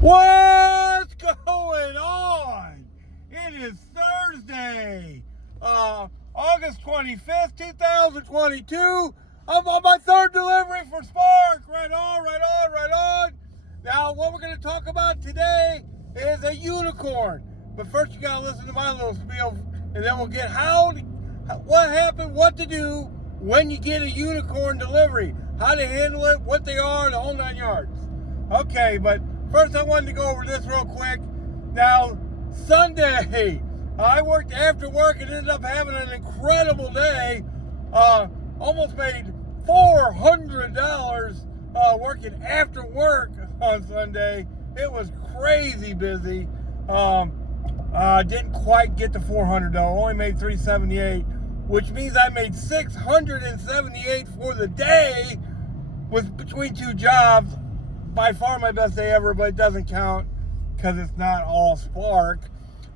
What's going on? It is Thursday, August 25th, 2022. I'm on my third delivery for Spark. Right on, right on, right on. Now, what we're going to talk about today is a unicorn. But first, you got to listen to my little spiel, and then we'll get what happened, what to do when you get a unicorn delivery, how to handle it, what they are, the whole 9 yards. Okay, but first I wanted to go over this real quick. Now, Sunday, I worked after work and ended up having an incredible day. Almost made $400 working after work on Sunday. It was crazy busy. Didn't quite get to 400 though. Only made 378, which means I made 678 for the day with between two jobs. By far my best day ever, but it doesn't count because it's not all Spark.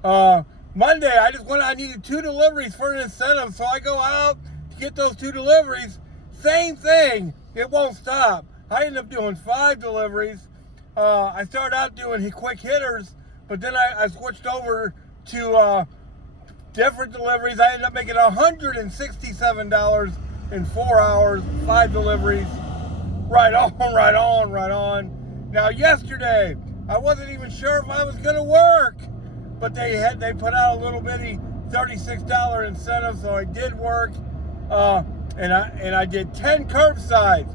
Monday, I needed 2 deliveries for an incentive, so I go out to get those 2 deliveries. Same thing, it won't stop. I ended up doing 5 deliveries. I started out doing quick hitters, but then I switched over to different deliveries. I ended up making $167 in 4 hours, 5 deliveries. Right on, right on, right on. Now yesterday, I wasn't even sure if I was gonna work, but they put out a little bitty $36 incentive, so I did work, and I did 10 curbsides,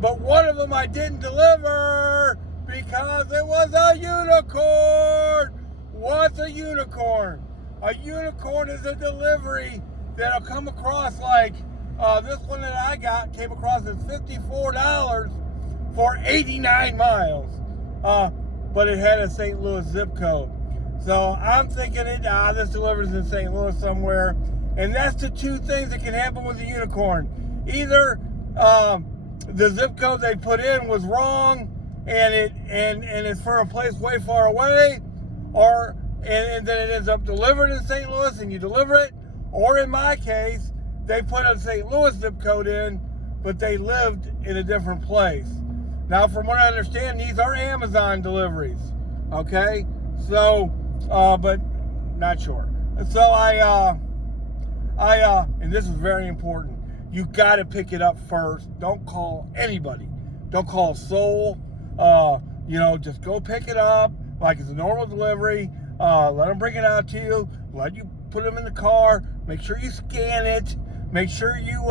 but one of them I didn't deliver because it was a unicorn. What's a unicorn? A unicorn is a delivery that'll come across like. This one that I got came across as $54 for 89 miles, but it had a St. Louis zip code. So I'm thinking this delivers in St. Louis somewhere, and that's the 2 things that can happen with a unicorn. Either the zip code they put in was wrong, and it's for a place way far away, and then it ends up delivered in St. Louis and you deliver it, or in my case, they put a St. Louis zip code in, but they lived in a different place. Now, from what I understand, these are Amazon deliveries, okay? So, but not sure. So and this is very important. You got to pick it up first. Don't call anybody. Don't call Soul. Just go pick it up like it's a normal delivery. Let them bring it out to you. Let you put them in the car. Make sure you scan it. Make sure you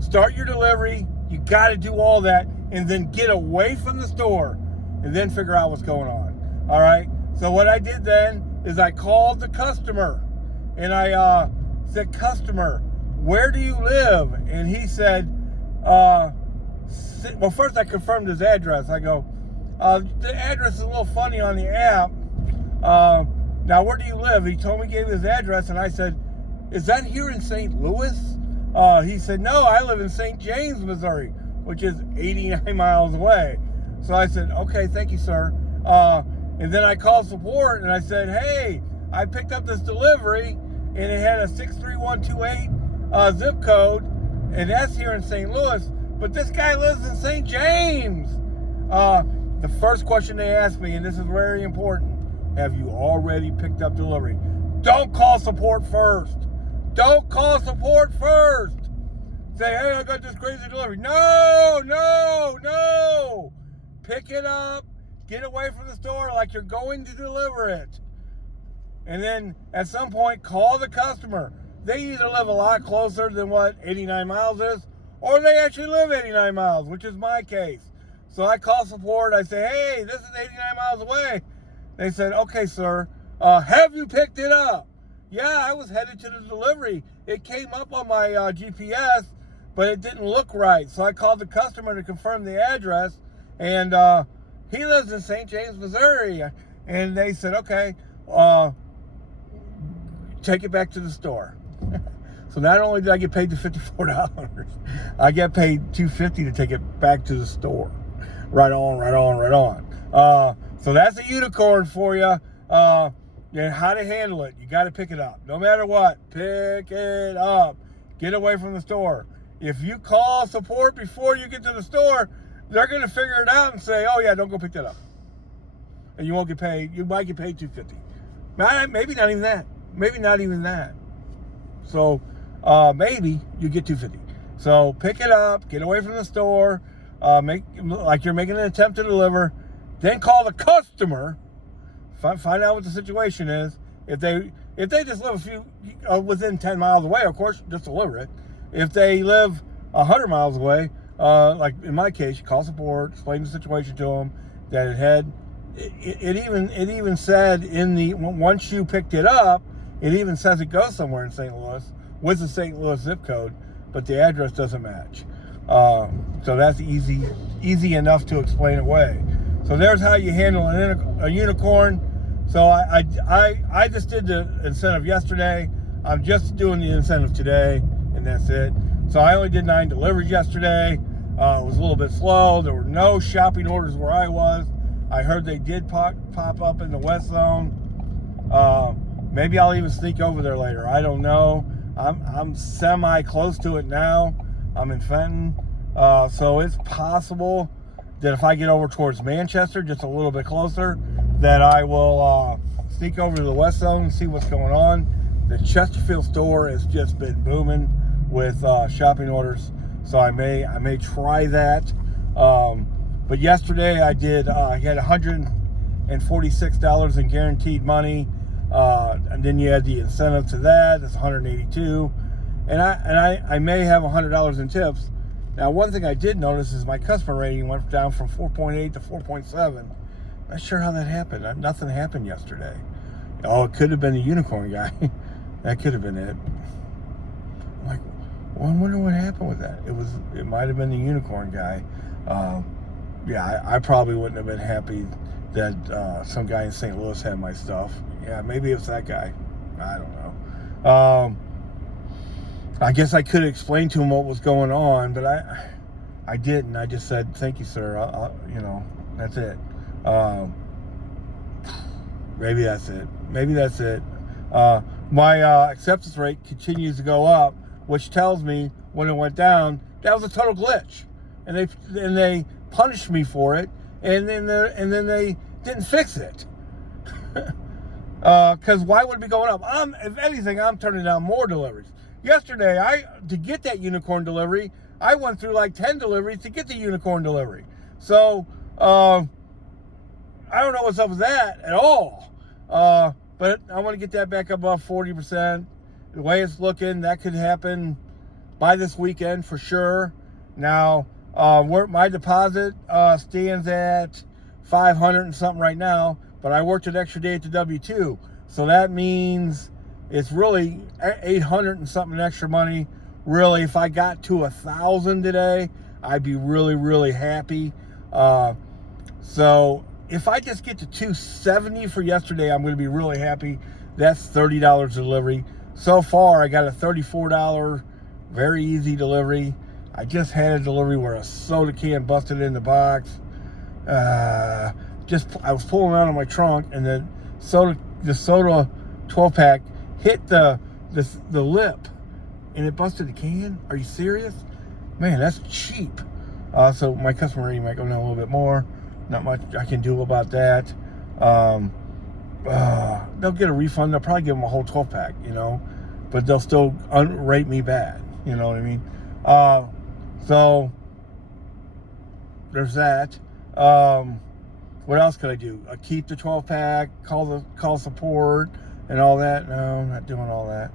start your delivery. You got to do all that and then get away from the store and then figure out what's going on. All right? So what I did then is I called the customer and I said, "Customer, where do you live?" And he said, well, first I confirmed his address. I go, the address is a little funny on the app. Now, where do you live? He told me, gave his address, and I said, "Is that here in St. Louis?" He said, "No, I live in St. James, Missouri, which is 89 miles away." So I said, "Okay, thank you, sir." And then I called support and I said, "Hey, I picked up this delivery and it had a 63128 zip code, and that's here in St. Louis, but this guy lives in St. James." The first question they asked me, and this is very important: have you already picked up delivery? Don't call support first. Don't call support first. Say, "Hey, I got this crazy delivery." No, no, no. Pick it up. Get away from the store like you're going to deliver it. And then at some point, call the customer. They either live a lot closer than what 89 miles is, or they actually live 89 miles, which is my case. So I call support. I say, "Hey, this is 89 miles away." They said, "Okay, sir. Have you picked it up?" "Yeah, I was headed to the delivery. It came up on my GPS, but it didn't look right." So I called the customer to confirm the address, and he lives in St. James, Missouri. And they said, "Okay, take it back to the store." So not only did I get paid the $54, I get paid $250 to take it back to the store. Right on, right on, right on. So that's a unicorn for you. And how to handle it. You got to pick it up. No matter what, pick it up. Get away from the store. If you call support before you get to the store, they're going to figure it out and say, "Oh yeah, don't go pick that up." and you won't get paid. You might get paid $250. Maybe not even that. Maybe not even that. So maybe you get $250. So pick it up, get away from the store, make like you're making an attempt to deliver, then call the customer, find out what the situation is. If they just live a few within 10 miles away, of course, just deliver it. If they live 100 miles away, like in my case, you call support, explain the situation to them, that it even said once you picked it up, it even says it goes somewhere in St. Louis with the St. Louis zip code, but the address doesn't match. So that's easy enough to explain away. So there's how you handle a unicorn. So I just did the incentive yesterday. I'm just doing the incentive today, and that's it. So I only did 9 deliveries yesterday. It was a little bit slow. There were no shopping orders where I was. I heard they did pop up in the West Zone. Maybe I'll even sneak over there later. I don't know. I'm semi close to it now. I'm in Fenton. So it's possible that if I get over towards Manchester, just a little bit closer, that I will sneak over to the West Zone and see what's going on. The Chesterfield store has just been booming with shopping orders, so I may try that. But yesterday I had $146 in guaranteed money, and then you add the incentive to that. That's $182, and I may have $100 in tips. Now, one thing I did notice is my customer rating went down from 4.8 to 4.7. Not sure how that happened. Nothing happened yesterday. Oh, it could have been the unicorn guy. That could have been it. I'm like, well, I wonder what happened with that. It might have been the unicorn guy. Yeah, I probably wouldn't have been happy that some guy in St. Louis had my stuff. Yeah, maybe it's that guy. I don't know. I guess I could explain to him what was going on, but I didn't. I just said, "Thank you, sir." That's it. Maybe that's it. Maybe that's it. My acceptance rate continues to go up, which tells me when it went down, that was a total glitch, and they punished me for it, and then they didn't fix it. Because why would it be going up? If anything, I'm turning down more deliveries. Yesterday, to get that unicorn delivery, I went through like 10 deliveries to get the unicorn delivery. So I don't know what's up with that at all. But I want to get that back above 40%. The way it's looking, that could happen by this weekend for sure. Now, my deposit stands at $500 and something right now, but I worked an extra day at the W-2. So that means it's really $800 and something extra money. Really, if I got to 1,000 today, I'd be really, really happy. So if I just get to 270 for yesterday, I'm going to be really happy. That's $30 delivery. So far, I got a $34, very easy delivery. I just had a delivery where a soda can busted in the box. I was pulling out of my trunk, and the soda 12-pack hit the lip, and it busted the can. Are you serious? Man, that's cheap. So my customer rating might go down a little bit more. Not much I can do about that. They'll get a refund. They'll probably give them a whole 12-pack, but they'll still rate me bad. You know what I mean? So there's that. What else could I do? Keep the 12-pack, call support, and all that. No, I'm not doing all that.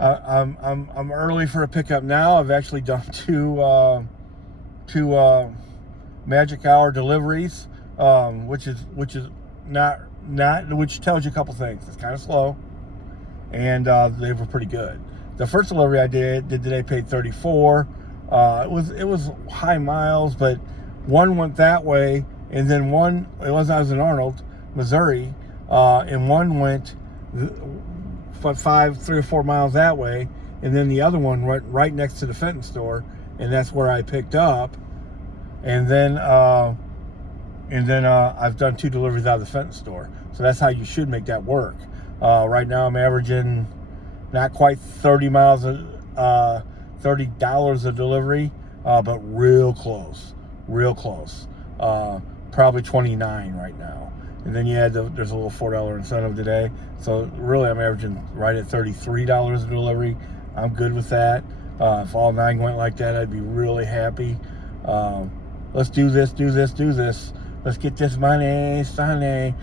I'm early for a pickup now. I've actually done two magic hour deliveries, which tells you a couple things. It's kind of slow, and they were pretty good. The first delivery I did today paid $34. It was high miles, but one went that way, and then I was in Arnold, Missouri, and one went 3 or 4 miles that way, and then the other one went right next to the Fenton store, and that's where I picked up. And then I've done 2 deliveries out of the Fenton store, so that's how you should make that work. Right now I'm averaging not quite 30 miles, $30 a delivery, but real close. probably 29 right now. And then you add there's a little $4 incentive today. So really I'm averaging right at $33 a delivery. I'm good with that. If all 9 went like that, I'd be really happy. Let's do this. Let's get this money, Sunday.